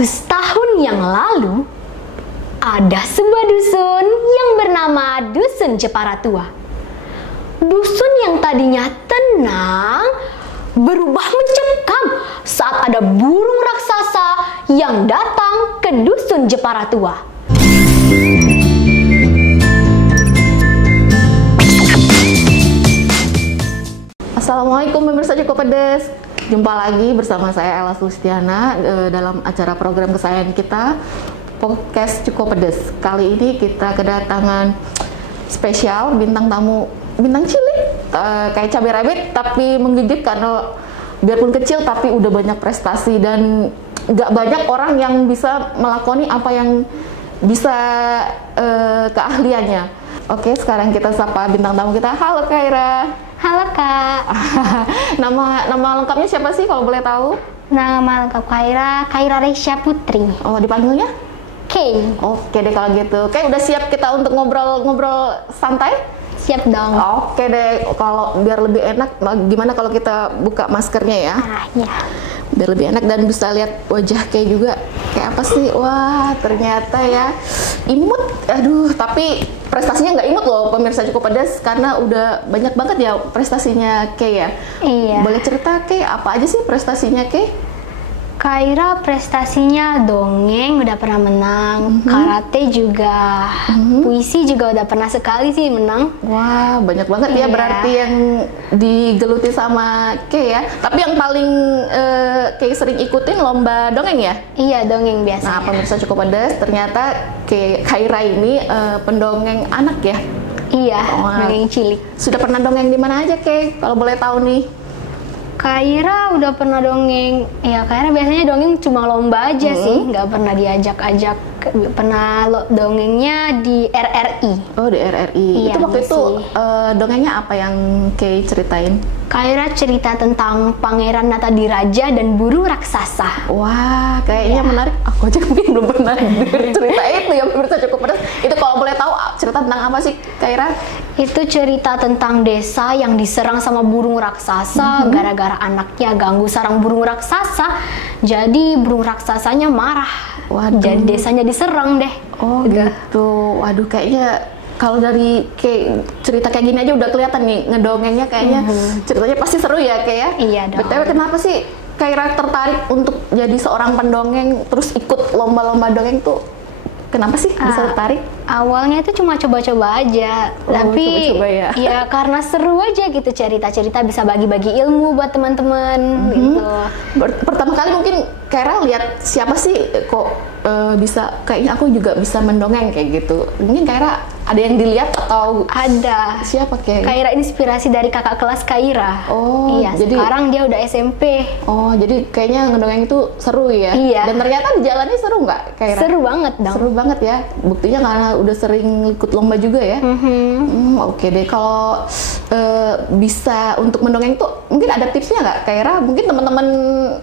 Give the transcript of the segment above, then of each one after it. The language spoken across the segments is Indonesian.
tahun yang lalu, ada sebuah dusun yang bernama Dusun Jepara Tua. Dusun yang tadinya tenang berubah mencekam saat ada burung raksasa yang datang ke Dusun Jepara Tua. Assalamualaikum pemirsa Cukup Pedes. Jumpa lagi bersama saya Ella Sulistiana dalam acara program kesayangan kita, podcast Cukup Pedes. Kali ini kita kedatangan spesial bintang tamu, bintang cilik kayak cabai rawit tapi menggigit karena biarpun kecil tapi udah banyak prestasi dan gak banyak orang yang bisa melakoni apa yang bisa keahliannya. Oke, sekarang kita sapa bintang tamu kita. Halo Kaira. Halo Kak. Nama lengkapnya siapa sih kalau boleh tahu? Nama lengkap Kaira Resya Putri. Oh, dipanggilnya? Kay. Oke deh kalau gitu. Kayak udah siap kita untuk ngobrol santai? Siap dong. Oke deh, kalau biar lebih enak, gimana kalau kita buka maskernya ya? Iya. Biar lebih enak dan bisa lihat wajah Kay juga. Kayak apa sih? Wah, ternyata ya imut. Aduh, tapi prestasinya nggak imut loh pemirsa Cukup Pedas karena udah banyak banget ya prestasinya Kay ya. Iya. Boleh cerita Kay, apa aja sih prestasinya Kay? Kaira prestasinya dongeng udah pernah menang, karate juga, puisi juga udah pernah sekali sih menang. Wah, banyak banget ya berarti yang digeluti sama Kay ya. Tapi yang paling Kay sering ikutin lomba dongeng ya? Iya, dongeng biasanya. Nah, pemirsa Cukup Pedas, ternyata Kaira ini pendongeng anak ya? Iya, dongeng cilik. Sudah pernah dongeng di mana aja Kay? Kalau boleh tahu nih. Kaira udah pernah dongeng, ya Kaira biasanya dongeng cuma lomba aja sih, nggak pernah diajak-ajak. Pernah dongengnya di RRI. Oh, di RRI. Iya, itu waktu itu dongengnya apa yang Kay ceritain? Kaira cerita tentang Pangeran Natadiraja dan burung raksasa. Wah, kayaknya menarik. Aku aja mungkin belum pernah cerita itu ya pemirsa Cukup Pedas. Itu kalau boleh tahu cerita tentang apa sih Kaira? Itu cerita tentang desa yang diserang sama burung raksasa gara-gara anaknya ganggu sarang burung raksasa. Jadi burung raksasanya marah. Waduh. Jadi desanya diserang deh. Oh gitu. Waduh, kayaknya kalau dari cerita kayak gini aja udah kelihatan nih ngedongengnya kayaknya ceritanya pasti seru ya Kay ya? Iya dong. BTW kenapa sih Kaira tertarik untuk jadi seorang pendongeng terus ikut lomba-lomba dongeng tuh? Kenapa sih bisa tertarik? Awalnya itu cuma coba-coba aja, tapi coba-coba ya karena seru aja gitu cerita-cerita bisa bagi-bagi ilmu buat teman-teman gitu. Pertama kali mungkin Kaira lihat siapa sih kok bisa kayaknya aku juga bisa mendongeng kayak gitu. Mungkin Kaira ada yang dilihat atau ada siapa Kaira inspirasi dari kakak kelas Kaira. Oh, iya, jadi sekarang dia udah SMP. Oh, jadi kayaknya ngedongeng itu seru ya? Iya. Dan ternyata di jalannya seru nggak Kaira? Seru banget dong. Seru banget ya. Buktinya karena udah sering ikut lomba juga ya. Oke deh, kalau bisa untuk mendongeng tuh mungkin ada tipsnya nggak Kaira? Mungkin teman-teman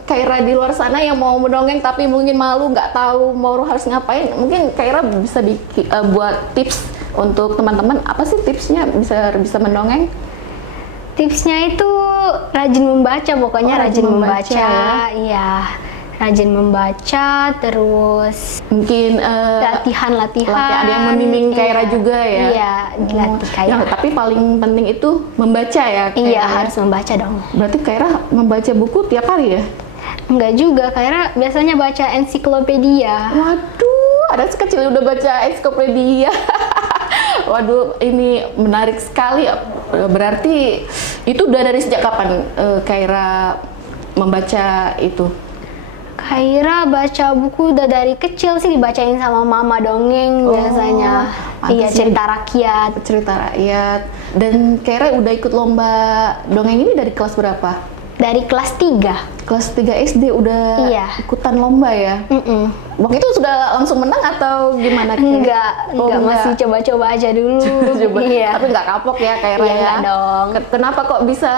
Kaira di luar sana yang mau mendongeng tapi mungkin malu nggak tahu mau harus ngapain, mungkin Kaira bisa buat tips untuk teman-teman. Apa sih tipsnya bisa mendongeng? Tipsnya itu rajin membaca, pokoknya rajin membaca ya? Iya, rajin membaca, terus mungkin latihan. Ada yang membimbing Kaira juga ya? Iya, dilatih Kaira. Ya, tapi paling penting itu membaca ya Kaira? Iya, harus membaca dong. Berarti Kaira membaca buku tiap hari ya? Enggak juga, Kaira biasanya baca ensiklopedia. Waduh, ada sekecil udah baca ensiklopedia. Waduh, ini menarik sekali. Berarti itu udah dari sejak kapan Kaira membaca itu? Kaira baca buku udah dari kecil sih, dibacain sama mama dongeng biasanya. Iya, cerita rakyat. Cerita rakyat. Dan Kaira udah ikut lomba dongeng ini dari kelas berapa? Dari kelas 3. Kelas 3 SD udah ikutan lomba ya? Waktu itu sudah langsung menang atau gimana? Enggak, masih coba-coba aja dulu. Iya. Tapi nggak kapok ya Kaira ya? Enggak dong. Kenapa kok bisa,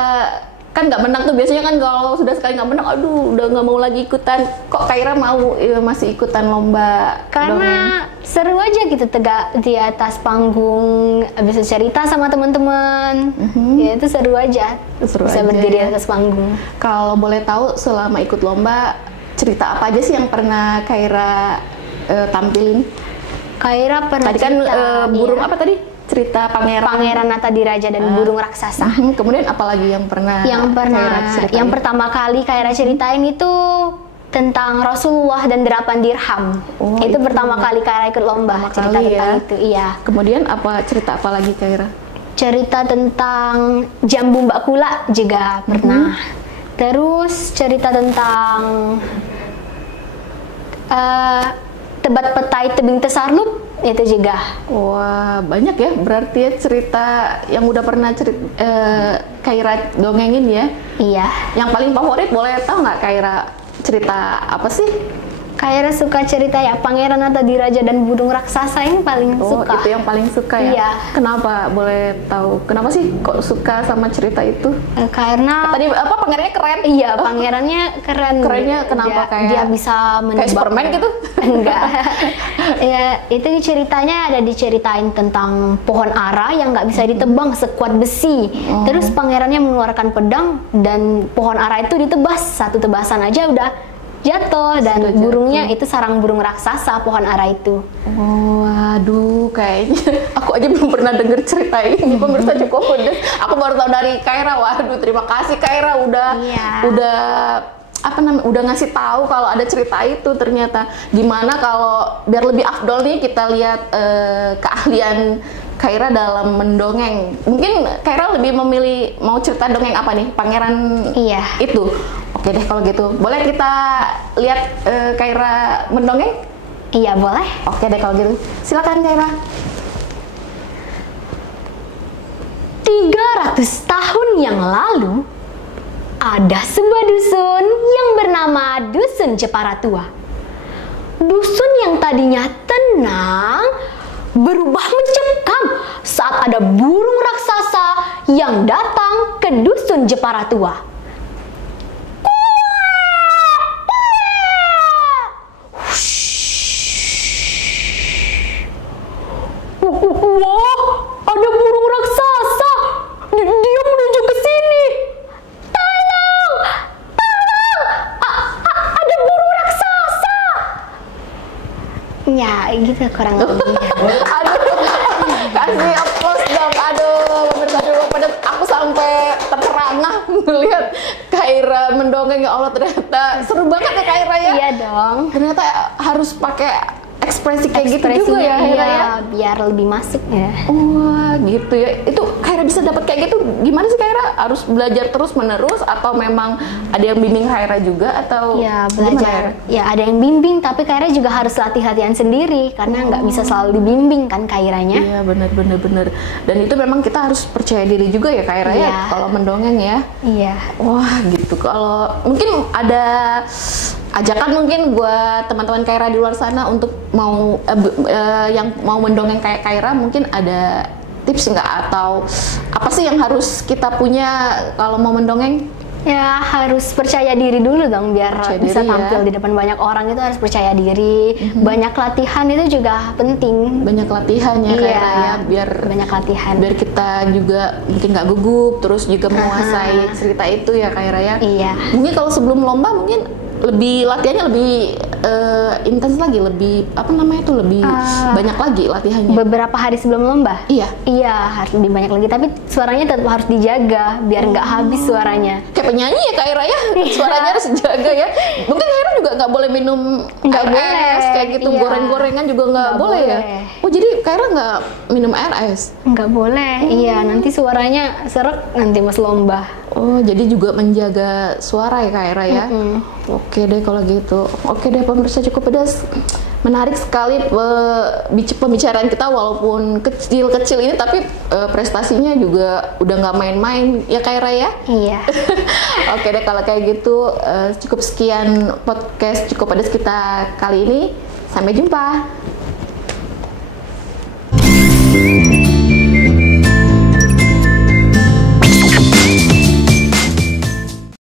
kan nggak menang tuh biasanya kan kalau sudah sekali nggak menang, aduh udah nggak mau lagi ikutan. Kok Kaira mau masih ikutan lomba karena dongeng? Seru aja gitu tegak di atas panggung, bisa cerita sama teman-teman. Ya itu seru aja. Seru bisa aja berdiri ya. di atas panggung. Kalau boleh tahu selama ikut lomba cerita apa aja sih yang pernah Kaira tampilin? Kaira pernah Tadi kan burung iya. apa tadi? Cerita pangeran Natadiraja dan burung raksasa. Kemudian apalagi yang pernah Kaira ceritain? Yang pertama kali Kaira ceritain itu tentang Rasulullah dan 8 dirham. Itu pertama kali Kaira ikut lomba cerita tentang itu. Iya. Kemudian cerita apa lagi Kaira? Cerita tentang jambu Mbak Kula juga pernah. Terus cerita tentang tebat petai tebing tesarlup itu juga. Wah, banyak ya berarti ya cerita yang udah pernah Kaira dongengin ya. Iya. Yang paling favorit boleh tahu nggak Kaira cerita apa sih? Kaira suka cerita ya Pangeran Natadiraja dan burung raksasa yang paling suka. Itu yang paling suka ya? Iya. Kenapa? Boleh tahu kenapa sih kok suka sama cerita itu? Karena tadi apa pangerannya keren? Iya, pangerannya keren. Kerennya kenapa? Dia bisa menebak. Kayak Superman gitu? Enggak. Ya, itu ceritanya ada diceritain tentang pohon ara yang nggak bisa ditebang sekuat besi. Terus pangerannya mengeluarkan pedang dan pohon ara itu ditebas. Satu tebasan aja udah jatuh dan burungnya itu sarang burung raksasa pohon ara itu. Waduh, kayaknya aku aja belum pernah denger cerita ini. Pemirsa cukup pedes. Aku baru tahu dari Kaira. Waduh, terima kasih Kaira udah udah ngasih tahu kalau ada cerita itu. Ternyata gimana kalau biar lebih afdol nih kita lihat keahlian Kaira dalam mendongeng. Mungkin Kaira lebih memilih mau cerita dongeng apa nih? Pangeran itu. Oke deh kalau gitu. Boleh kita lihat Kaira mendongeng? Iya, boleh. Oke deh kalau gitu. Silakan Kaira. 300 tahun yang lalu ada sebuah dusun yang bernama Dusun Jepara Tua. Dusun yang tadinya tenang berubah mencekam saat ada burung raksasa yang datang ke Dusun Jepara Tua. Wah, ada burung raksasa. Dia menuju ke sini. Tolong, ada burung raksasa. Ya, gitu kurang lebih. Aduh, kasih applause dong. Aduh, pemirsa dulu pada aku sampai terperangah melihat Kaira mendongeng. Ya Allah, ternyata seru banget ya Kaira ya. Iya dong. Ternyata harus pakai ekspresi kayak gitu juga ya, Kaira ya. Biar lebih masuk ya. Wah, gitu ya. Itu Kaira bisa dapat kayak gitu gimana sih Kaira? Harus belajar terus menerus atau memang ada yang bimbing Kaira juga atau ya belajar? Ya ada yang bimbing, tapi Kaira juga harus latihan sendiri karena nggak bisa selalu dibimbing kan Kairanya. Iya, bener. Dan itu memang kita harus percaya diri juga ya Kaira ya kalau mendongeng ya. Iya. Wah, gitu. Kalau mungkin ada ajakan mungkin buat teman-teman Kaira di luar sana untuk mau yang mau mendongeng kayak Kaira, mungkin ada tips nggak atau apa sih yang harus kita punya kalau mau mendongeng? Ya harus percaya diri dulu dong biar bisa tampil di depan banyak orang, itu harus percaya diri. Banyak latihan itu juga penting. Banyak latihan ya Kaira ya, biar banyak latihan. Biar kita juga mungkin nggak gugup, terus juga menguasai cerita itu ya Kaira ya. Iya. Mungkin kalau sebelum lomba mungkin lebih latihannya lebih intens lagi, lebih apa namanya itu lebih banyak lagi latihannya. Beberapa hari sebelum lomba? Iya. Iya, harus lebih banyak lagi. Tapi suaranya tetap harus dijaga biar nggak habis suaranya. Kayak penyanyi ya Kaira ya, suaranya harus dijaga ya. Mungkin Kaira juga nggak boleh minum air es kayak gitu, goreng-gorengan juga nggak boleh ya. Oh jadi Kaira nggak minum air es? Nggak boleh. Iya, nanti suaranya seret nanti pas lomba. Oh, jadi juga menjaga suara ya Kaira ya. Oke deh kalau gitu. Oke deh pemirsa cukup pedas. Menarik sekali pembicaraan kita, walaupun kecil-kecil ini tapi prestasinya juga udah nggak main-main ya Kaira ya. Iya. Oke deh kalau kayak gitu, cukup sekian podcast Cukup Pedas kita kali ini. Sampai jumpa.